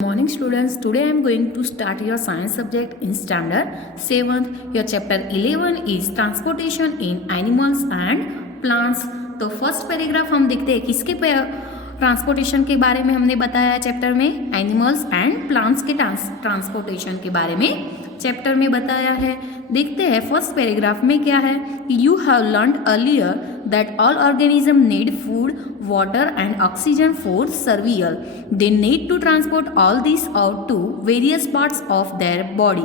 Morning students, today I am going to start your science subject in standard 7th. Your chapter 11 is transportation in animals and plants. तो first paragraph हम देखते हैं किसके transportation के बारे में हमने बताया है चैप्टर में, एनिमल्स एंड प्लांट्स के ट्रांसपोर्टेशन के बारे में चैप्टर में बताया है। देखते हैं फर्स्ट पैराग्राफ में क्या है। You have learned earlier that all organism need food, water and oxygen for survival. They need to transport all these out to various parts of their body.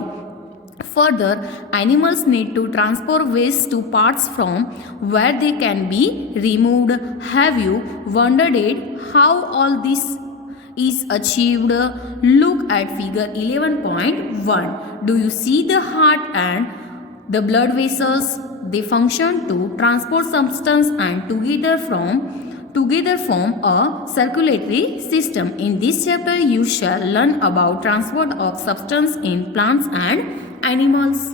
Further, animals need to transport waste to parts from where they can be removed. Have you wondered how all this is achieved? Look at figure 11.1. Do you see the heart and the blood vessels? They function to transport substance and together form a circulatory system. In this chapter, you shall learn about transport of substance in plants and animals.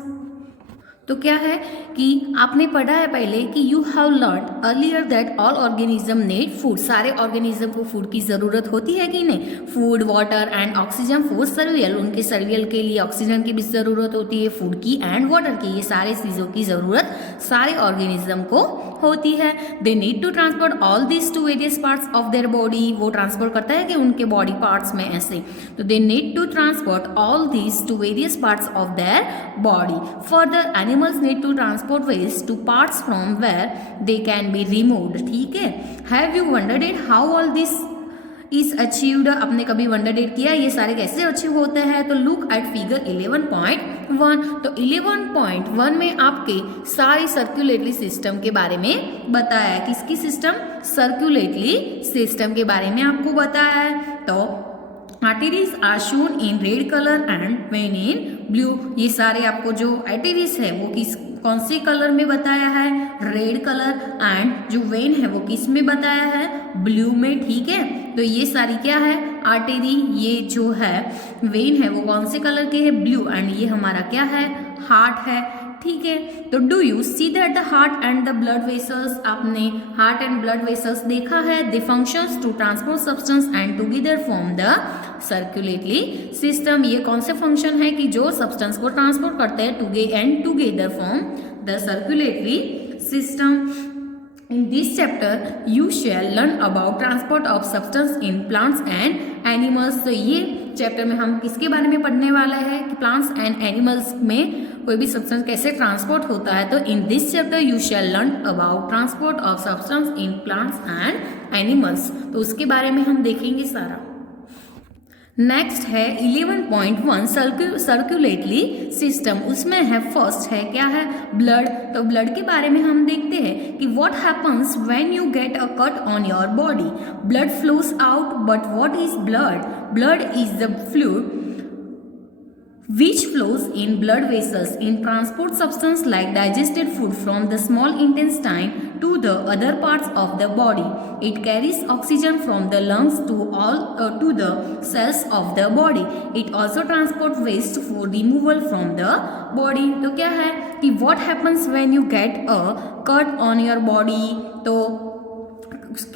तो क्या है कि आपने पढ़ा है पहले कि you have learn earlier that all organism need food. सारे ऑर्गेनिज्म को फूड की ज़रूरत होती है कि नहीं। Food, water and oxygen for survival, उनके सर्वियल के लिए ऑक्सीजन की भी ज़रूरत होती है, फूड की एंड वाटर की। ये सारे चीज़ों की ज़रूरत सारे ऑर्गेनिज्म को होती है। They need to transport all this to various parts of their body. वो ट्रांसपोर्ट करता है कि उनके बॉडी पार्ट्स में ऐसे। तो they need to transport all this to various parts of their body. Further animals need to transport waste to parts from where they can be removed. ठीक है। Have you wondered how all this is achieved? आपने कभी वंडरडेट किया ये सारे कैसे achieve होते हैं? तो लुक एट फिगर 11.1। तो 11.1 में आपके सारी सर्कुलेटरी सिस्टम के बारे में बताया है। किसकी सिस्टम? सर्कुलेटरी सिस्टम के बारे में आपको बताया है। तो arteries are shown in red colour and vein in blue. ये सारे आपको जो आर्टरीज है वो कौन से कलर में बताया है? Red colour. एंड जो वेन है वो किस में बताया है? ब्लू में। ठीक है। तो ये सारी क्या है? आर्टरी। ये जो है वेन है वो कौन से कलर के है? ब्लू। एंड ये हमारा क्या है? हार्ट है। ठीक है। तो do you see that the heart and the blood vessels? आपने हार्ट एंड ब्लड वेसल्स देखा है। They functions to transport substance and together form the circulatory system. ये कौन से फंक्शन है कि जो सब्सटेंस को ट्रांसपोर्ट करते हैं together form the circulatory system. In this chapter, you shall learn about transport of substance in plants and animals. तो ये चैप्टर में हम किसके बारे में पढ़ने वाला है कि प्लांट्स एंड एनिमल्स में कोई भी सब्सटेंस कैसे ट्रांसपोर्ट होता है। तो in this chapter you shall learn about transport of substance in plants and animals. तो उसके बारे में हम देखेंगे सारा। नेक्स्ट है 11.1 सर्कुलेटरी सिस्टम। उसमें है फर्स्ट है क्या है? ब्लड। तो ब्लड के बारे में हम देखते हैं कि what happens when you get a cut on your body. Blood flows out, but what is blood? Blood is the fluid which flows in blood vessels in transport substance like digested food from the small intestine to the other parts of the body. It carries oxygen from the lungs to the cells of the body. It also transports waste for removal from the body. तो क्या है कि what happens when you get a cut on your body? तो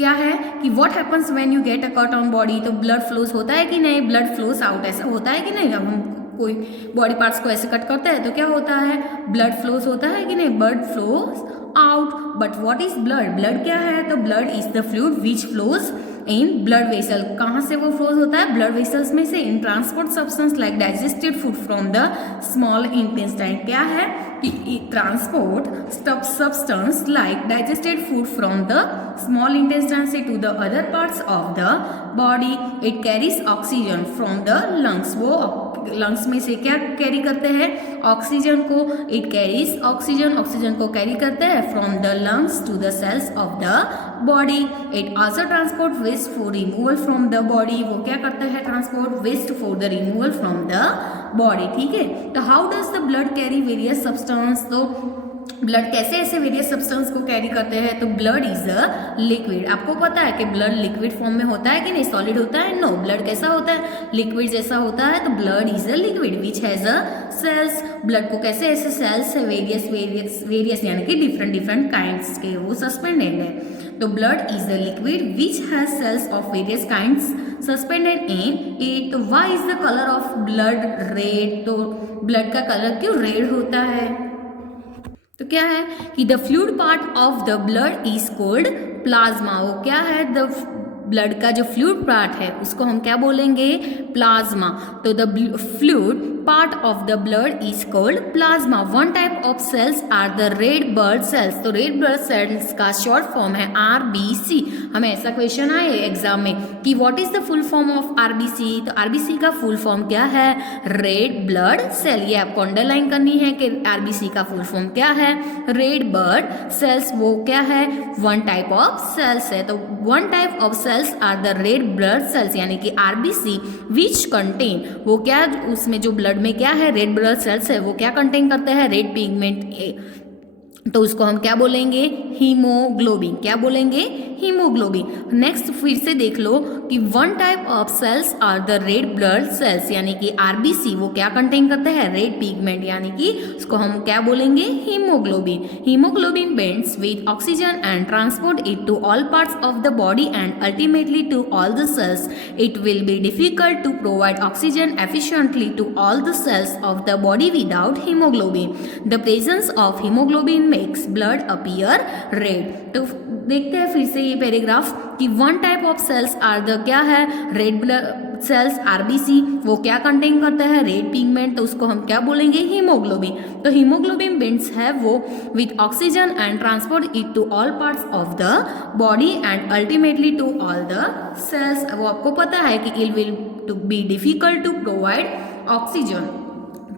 क्या है कि what happens when you get a cut on body? तो blood flows होता है कि नहीं? blood flows out ऐसा होता है कि नहीं? जब हम कोई बॉडी पार्ट्स को ऐसे कट करते हैं तो क्या होता है? ब्लड फ्लोज होता है कि नहीं? Blood flows out. But what is blood? Blood क्या है? तो blood is the fluid which flows in blood vessel. कहाँ से वो फ्लोज होता है? ब्लड वेसल्स में से। In transport substance like digested food from the small intestine. क्या है कि transport substance like digested food from the small intestine से to the other parts of the body. It carries oxygen from the lungs. वो lungs में से क्या carry करते हैं? ऑक्सीजन को। इट कैरीज ऑक्सीजन को कैरी करते हैं from the lungs to the cells of the body. It also transport waste for removal from the body. वो क्या करते हैं? Transport waste for the removal from the body. ठीक है। तो how does the blood carry various substance? तो blood कैसे ऐसे वेरियस सब्सटेंस को कैरी करते हैं? तो ब्लड इज अ लिक्विड। आपको पता है कि ब्लड लिक्विड फॉर्म में होता है कि नहीं? सॉलिड होता है? नो। ब्लड कैसा होता है? लिक्विड जैसा होता है। तो blood is a liquid which has a cells. Blood को कैसे ऐसे सेल्स है वेरियस यानी कि डिफरेंट काइंड्स के, वो सस्पेंडेड है। तो blood is the liquid which has cells of various kinds suspended in it. तो why is the colour of blood red, तो ब्लड का कलर क्यों रेड होता है? तो क्या है कि the fluid part of the blood is called plasma. वो क्या है? द ब्लड का जो फ्लूइड पार्ट है उसको हम क्या बोलेंगे? प्लाज्मा। तो the fluid part of the blood is called plasma. One type of cells are the red blood cells. तो रेड ब्लड सेल्स का शॉर्ट फॉर्म है RBC। हमें ऐसा क्वेश्चन आए एग्जाम में कि what is the full form of RBC। तो RBC का फुल फॉर्म क्या है? Red blood cell. ये आपको अंडरलाइन करनी है कि RBC का फुल फॉर्म क्या है? Red blood cells. वो क्या है? वन टाइप ऑफ सेल्स है। तो one type of cells are the red blood cells, यानी कि RBC विच कंटेन, वो क्या, उसमें जो ब्लड में क्या है? रेड ब्लड सेल्स है, वो क्या कंटेन करते हैं? रेड पिगमेंट ए। तो उसको हम क्या बोलेंगे? हीमोग्लोबिन। क्या बोलेंगे? हीमोग्लोबिन। नेक्स्ट फिर से देख लो कि one type of cells are the red blood cells, यानी कि RBC वो क्या कंटेन करते हैं? रेड पिगमेंट, यानी कि उसको हम क्या बोलेंगे? Haemoglobin. Haemoglobin bends with oxygen and transport it to all parts of the body and ultimately to all the cells. It will be difficult to provide oxygen efficiently to all the cells of the body without haemoglobin. The presence of haemoglobin makes blood appear red. तो देखते हैं फिर से ये paragraph कि one type of cells are the क्या है? Red blood sales RBC वो क्या कंटेन करते हैं? Red pigment. तो उसको हम क्या बोलेंगे? हीमोग्लोबिन। तो हीमोग्लोबिन बिंड्स है वो with oxygen and transport it to all parts of the body and ultimately to all the cells. वो आपको पता है कि it will to be difficult to provide oxygen.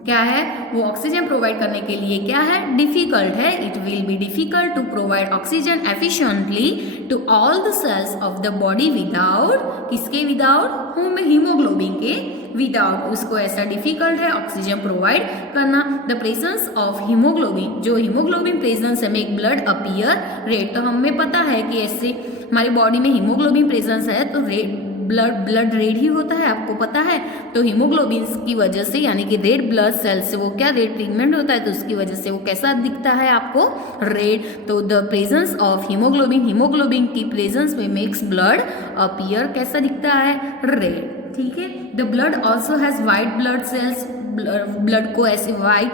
क्या है? वो ऑक्सीजन प्रोवाइड करने के लिए क्या है? डिफिकल्ट है। It will be difficult to provide oxygen efficiently to all the cells of the body without, किसके विदाउट? हीमोग्लोबिन के विदाउट। उसको ऐसा डिफिकल्ट है ऑक्सीजन प्रोवाइड करना। द प्रेजेंस ऑफ हीमोग्लोबिन, जो हीमोग्लोबिन प्रेजेंस है मेक ब्लड अपीयर रेड। तो हमें पता है कि ऐसे हमारी बॉडी में हीमोग्लोबिन प्रेजेंस है तो रेड ब्लड रेड ही होता है, आपको पता है। तो हीमोग्लोबिन की वजह से, यानी कि रेड ब्लड सेल से वो क्या? रेड पिगमेंट होता है, तो उसकी वजह से वो कैसा दिखता है आपको? रेड। तो the presence of haemoglobin, haemoglobin की प्रेजेंस में मेक्स ब्लड अपीयर कैसा दिखता है? रेड। ठीक है। The blood also has white blood cells. Blood को ऐसे वाइट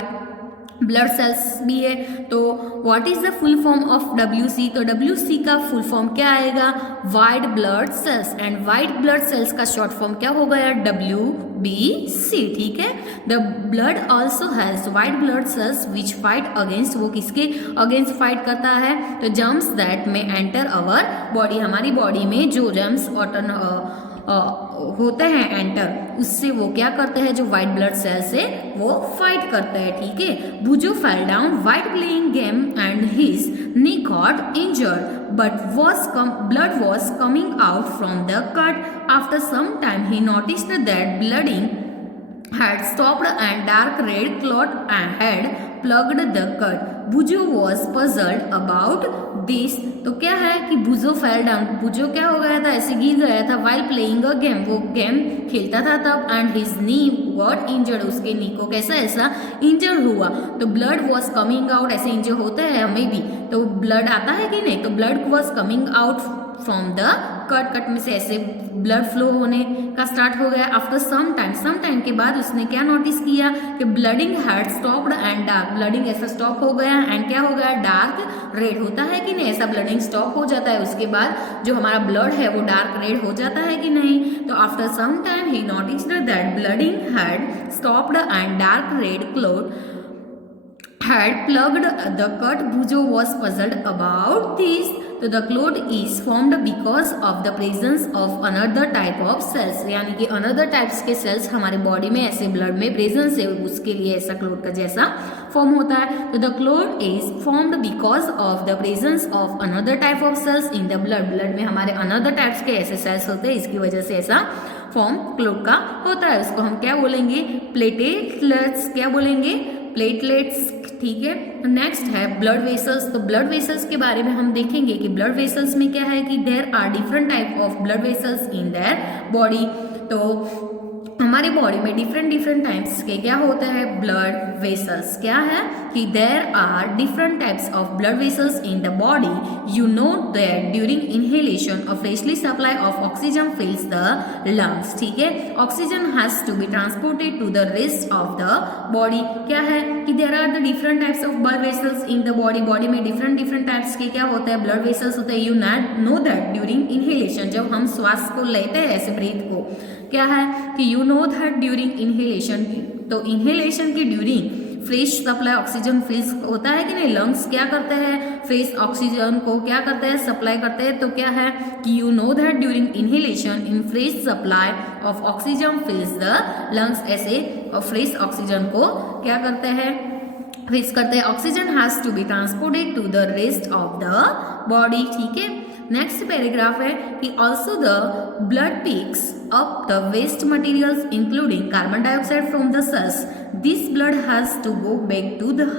ब्लड सेल्स भी है। तो what is the full form of WC? तो WC का फुल फॉर्म क्या आएगा? White blood cells. And white blood cells का शॉर्ट फॉर्म क्या हो गया? WBC। ठीक है। The blood also has white blood cells which fight against, वो किसके अगेंस्ट फाइट करता है? तो जर्म्स दैट में एंटर अवर बॉडी, हमारी बॉडी में जो जर्म्स होते हैं एंटर, उससे वो क्या करते हैं? जो व्हाइट ब्लड सेल्स है वो फाइट करते हैं। ठीक है। Boojho fell down while playing game and his knee got injured but blood was coming out from the cut. After some time he noticed that bleeding had stopped and dark red clot had plugged the cut. बुजो was puzzled about this. तो क्या है कि बुजो fell down, बुजो क्या हो गया था? ऐसे गिर गया था while playing a game, वो गेम खेलता था तब, and his knee got injured, उसके नी को कैसा ऐसा इंजर्ड हुआ। तो blood was coming out, ऐसे इंजर होते हैं हमें भी, तो ब्लड आता है कि नहीं? तो blood was coming out from the cut में से ऐसे ब्लड फ्लो होने का स्टार्ट हो गया। आफ्टर सम टाइम के बाद उसने क्या नोटिस किया कि blooding had stopped and dark, blooding ऐसा स्टॉप हो गया एंड क्या हो गया? Dark red. होता है कि नहीं? ऐसा ब्लडिंग स्टॉप हो जाता है, उसके बाद जो हमारा ब्लड है वो डार्क रेड हो जाता है कि नहीं? तो after some time he noticed that bleeding had stopped and dark red clot had plugged the cut. Bujo was puzzled about this. So the clot is formed because of the presence of another type of cells, यानी कि another types के cells हमारे body में ऐसे blood में presence है, उसके लिए ऐसा क्लोट का जैसा फॉर्म होता है। तो the clot is formed because of the presence of another type of cells in the blood. Blood में हमारे अनदर टाइप्स के ऐसे सेल्स होते हैं, इसकी वजह से ऐसा फॉर्म क्लोट का होता है। उसको हम क्या बोलेंगे? प्लेटलेट्स। क्या बोलेंगे? प्लेटलेट्स। ठीक है। नेक्स्ट है ब्लड वेसल्स। तो ब्लड वेसल्स के बारे में हम देखेंगे कि ब्लड वेसल्स में क्या है कि there are different type of blood vessels in their body. तो हमारी बॉडी में डिफरेंट टाइप्स के क्या होते हैं ब्लड वेसल्स। क्या है कि there are different types of blood vessels in the body. You know that during inhalation a freshly supply of oxygen fills the lungs. ठीक है, oxygen has to be transported to the rest of the body. क्या है कि there are the different types of blood vessels in the body. Body में different types के क्या होते हैं ब्लड वेसल्स होते हैं। You know that during inhalation, जब हम श्वास को लेते हैं ऐसे ब्रीथ को, क्या है कि you know that during inhalation, तो इनहेलेशन की ड्यूरिंग फ्रेश सप्लाई ऑक्सीजन फिल्स होता है कि नहीं, लंग्स क्या करते हैं फ्रेश ऑक्सीजन को क्या करते हैं सप्लाई करते हैं। तो क्या है कि you know that during inhalation in fresh supply of oxygen fills the lungs, ऐसे फ्रेश ऑक्सीजन को क्या करते हैं फिल्स करते हैं। Oxygen has to be transported to the rest of the body. ठीक है, नेक्स्ट पैराग्राफ है कि also the blood picks up the waste materials including carbon dioxide from the cells. This blood has to go back to the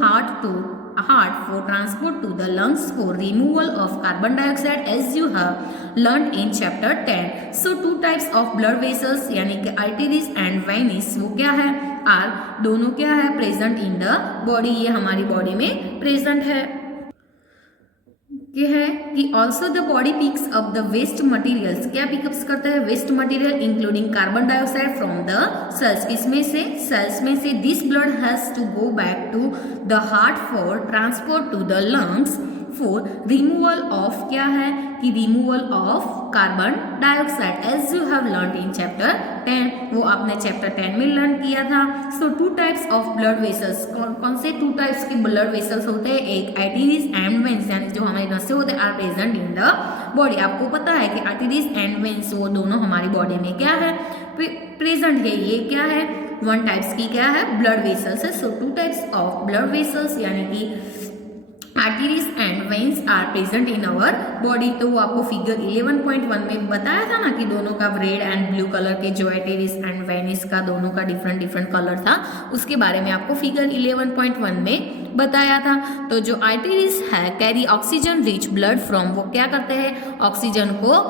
heart for transport to the lungs for removal of carbon dioxide as you have learned in chapter 10. So two types of blood vessels यानी कि arteries and veins वो क्या है are दोनों क्या है present in the body, ये हमारी बॉडी में प्रेजेंट है। ये है कि also the body picks up the waste materials, क्या पिकअप्स करता है waste material including carbon dioxide from the cells, किसमें से सेल्स में से। This blood has to go back to the heart for transport to the lungs for removal of, क्या है कि removal of carbon dioxide as you have learn in chapter 10, वो आपने chapter 10 में लर्न किया था। So two types of blood vessels, कौन से टू टाइप्स के ब्लड वेसल्स होते हैं, एक आर्टरीज एंड वेन्स, यानी जो हमारे नसें होते हैं are present in the body. आपको पता है कि आर्टरीज एंड वेन्स वो दोनों हमारी बॉडी में क्या है प्रेजेंट है। ये क्या है वन टाइप्स की क्या है ब्लड वेसल्स है। So two types of blood vessels यानी कि arteries and veins are present in our body. तो वो आपको फिगर 11.1 में बताया था ना कि दोनों का रेड एंड ब्लू कलर के जो आर्टरीज एंड वेन्स का दोनों का डिफरेंट कलर था, उसके बारे में आपको फिगर 11.1 में बताया था। तो जो आर्टरीज है carry oxygen rich blood from, वो क्या करते हैं ऑक्सीजन को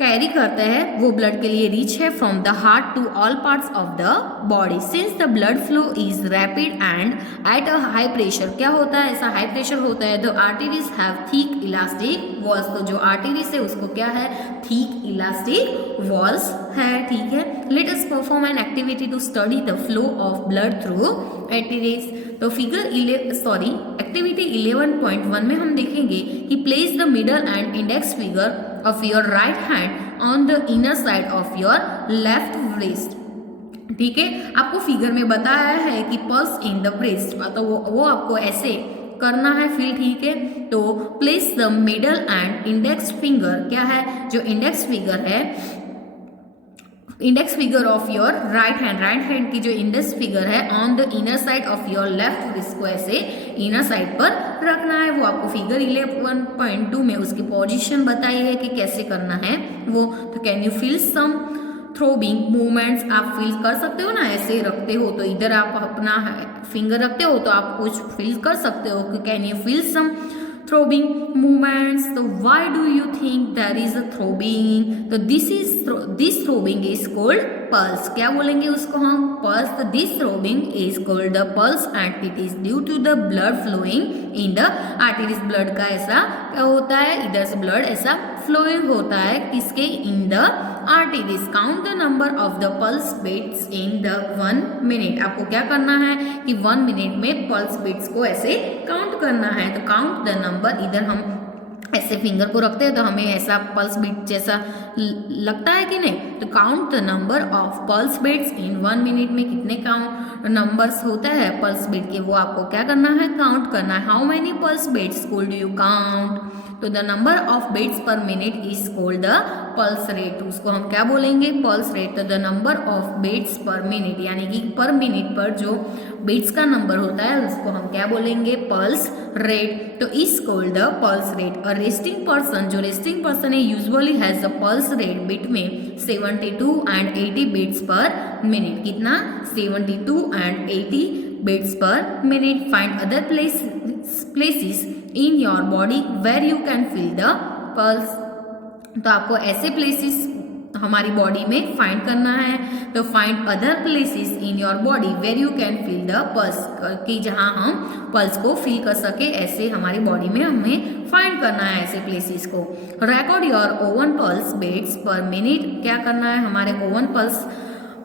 कैरी करते हैं, वो ब्लड के लिए रिच है from the heart to all parts of the body. Since the blood flow is rapid and at a high pressure, क्या होता है ऐसा हाई प्रेशर होता है। The arteries have thick elastic walls, तो जो आर्टरीज है उसको क्या है थिक इलास्टिक वॉल्स है। ठीक है, let us perform an activity to study the flow of blood through arteries. तो एक्टिविटी 11.1 में हम देखेंगे कि place the middle and index finger of your right hand on the inner side of your left wrist। ठीक है, आपको figure में बताया है कि पल्स इन द ब्रेस्ट, तो वो आपको ऐसे करना है फिल। ठीक है, तो place the middle and index finger, क्या है जो इंडेक्स फिगर है index figure of your right hand की जो इंडेक्स फिगर है on the inner side of your left wrist को ऐसे इनर साइड पर रखना है। वो आपको फिगर 11.2 में उसकी पोजीशन बताई है कि कैसे करना है वो। तो can you feel some throbbing movements, आप फील कर सकते हो ना, ऐसे रखते हो तो इधर आप अपना फिंगर रखते हो तो आप कुछ फील कर सकते हो कि can you feel some throbbing movements। तो why do you think there is a throbbing? तो this throbbing is called pulse, क्या बोलेंगे उसको हम pulse। तो this throbbing is called the pulse and it is due to the blood flowing in the arteries। blood का ऐसा क्या होता है, इधर से blood ऐसा flowing होता है किसके in the arteries। count the number of the pulse beats in the 1 minute। आपको क्या करना है कि 1 मिनट में पल्स बीट्स को ऐसे काउंट करना है। तो काउंट द नंबर, इधर हम ऐसे फिंगर को रखते हैं तो हमें ऐसा पल्स बीट जैसा लगता है कि नहीं। तो count the number of pulse beats in 1 minute में कितने काउंट नंबर्स होता है पल्स बीट के, वो आपको क्या करना है काउंट करना है। How many pulse beats could you count. तो the number of beats per minute is called the pulse rate, उसको हम क्या बोलेंगे पल्स रेट। तो the number of beats per minute यानी कि पर मिनट पर जो बीट्स का नंबर होता है उसको हम क्या बोलेंगे पल्स रेट। तो is called the pulse rate. A resting person, जो रेस्टिंग पर्सन है usually has the pulse rate between 72 and 80 beats per minute. कितना 72 and 80 beats per minute. Find other places in your body where you can feel the pulse. तो आपको ऐसे places हमारी body में find करना है। तो find other places in your body where you can feel the pulse, कि जहाँ हम पल्स को फील कर सके, ऐसे हमारी बॉडी में हमें फाइंड करना है ऐसे प्लेसेस को। Record your own pulse beats per minute, क्या करना है, हमारे ओवन पल्स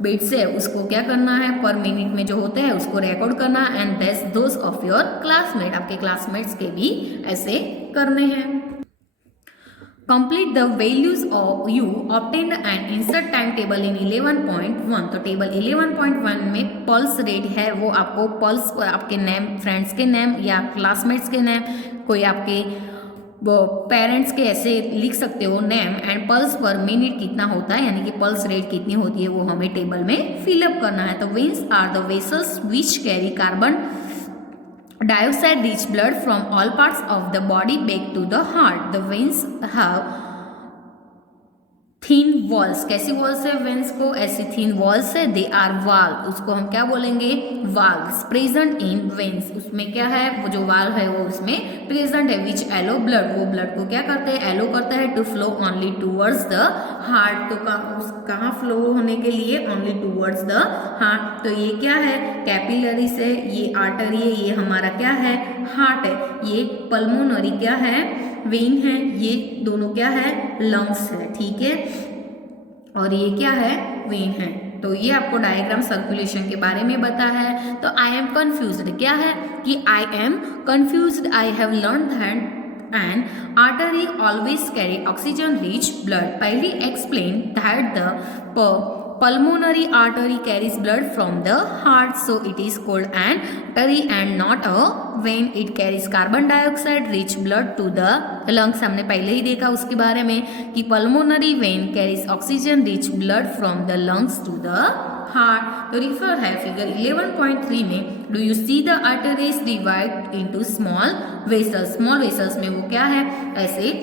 बीट्स है उसको क्या करना है, पर मिनट में जो होते हैं उसको रिकॉर्ड करना है। And that's those of your classmate, आपके क्लासमेट्स के भी ऐसे करने हैं। Complete the values of you obtained and insert time table in 11.1। तो टेबल 11.1 में पल्स रेट है, वो आपको पल्स आपके नेम, फ्रेंड्स के नेम या क्लासमेट्स के नेम, कोई आपके पेरेंट्स के ऐसे लिख सकते हो नेम, एंड पल्स पर मिनट कितना होता है, यानी कि पल्स रेट कितनी होती है वो हमें टेबल में फिलअप करना है। तो veins are the vessels which carry carbon dioxide rich blood from all parts of the body back to the heart। The veins have thin walls। कैसी walls है veins को, ऐसी thin walls है। They are wall, उसको हम क्या बोलेंगे, walls present in veins। उसमें क्या है, वो जो wall है वो उसमें present है। which allow blood, वो blood को क्या करते हैं, allow करता है to flow only towards the heart। तो कहाँ flow होने के लिए, only towards the heart। तो ये क्या है, कैपिलरी से, ये आर्टरी है, ये हमारा क्या है, हार्ट है। ये पल्मोनरी क्या है, वेन है। ये दोनों क्या है, लंग्स है, ठीक है। और ये क्या है, वेन है। तो ये आपको डायग्राम सर्कुलेशन के बारे में बता है। तो आई एम कन्फ्यूज्ड क्या है, कि I am confused, I have learn that an artery always carry oxygen rich blood. पहली explain that the pulmonary artery carries blood from the heart, so it is called an artery and not a vein। It carries carbon dioxide rich blood to the lungs। हमने पहले ही देखा उसके बारे में कि pulmonary vein carries oxygen rich blood from the lungs to the heart। तो refer है figure 11.3 में, do you see the arteries divide into small vessels। small vessels में वो क्या है, ऐसे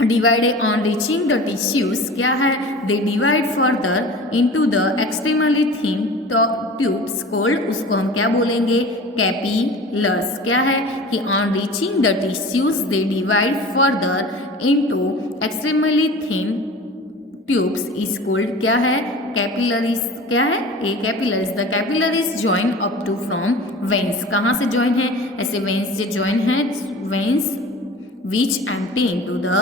divided on reaching the tissues, क्या है, they divide further into the extremely thin tubes called, उसको हम क्या बोलेंगे, कैपिलर्स। क्या है कि on reaching the tissues they divide further into extremely thin tubes is called, क्या है, कैपिलरीज। क्या है, ये capillaries. The capillaries join up to from veins, कहाँ से join है, ऐसे veins से join है, veins which empty into the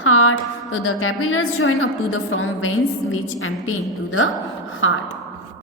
heart। So the capillaries join up to the from veins which empty into the heart।